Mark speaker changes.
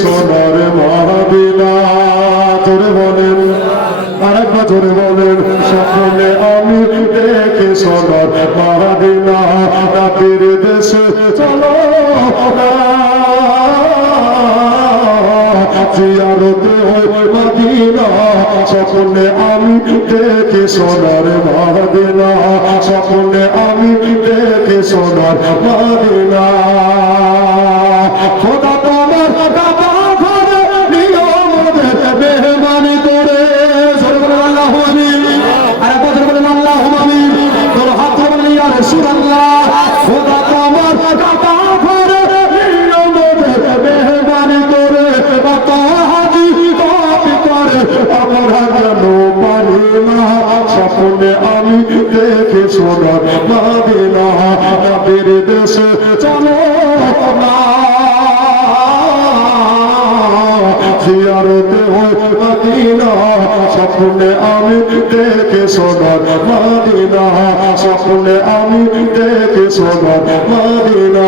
Speaker 1: সোনার মহাবিনা জোরে বলেন, আরেকবার জোরে বলেন, স্বপ্নে আমি দেখি সোনার মহাবিনা রাতের দেশে চলো জিয়ারতে হয় মদিনা, স্বপ্নে আমি দেখি সোনার মদিনা স্বপ্নে আমি দেখি সোনার মদিনা। রাসূলুল্লাহ খোদা তোমার ঘরে নিয়মদের মেহমানি করে কত হাজি কপি করে আমরা যেন পারি না স্বপ্নে আমি দেখে চলো না জিয়ারতে হয় মদিনা স্বপ্নে আমি দেখে সোনার মদিনা স্বপ্নে আমি দেখে সোনার মদিনা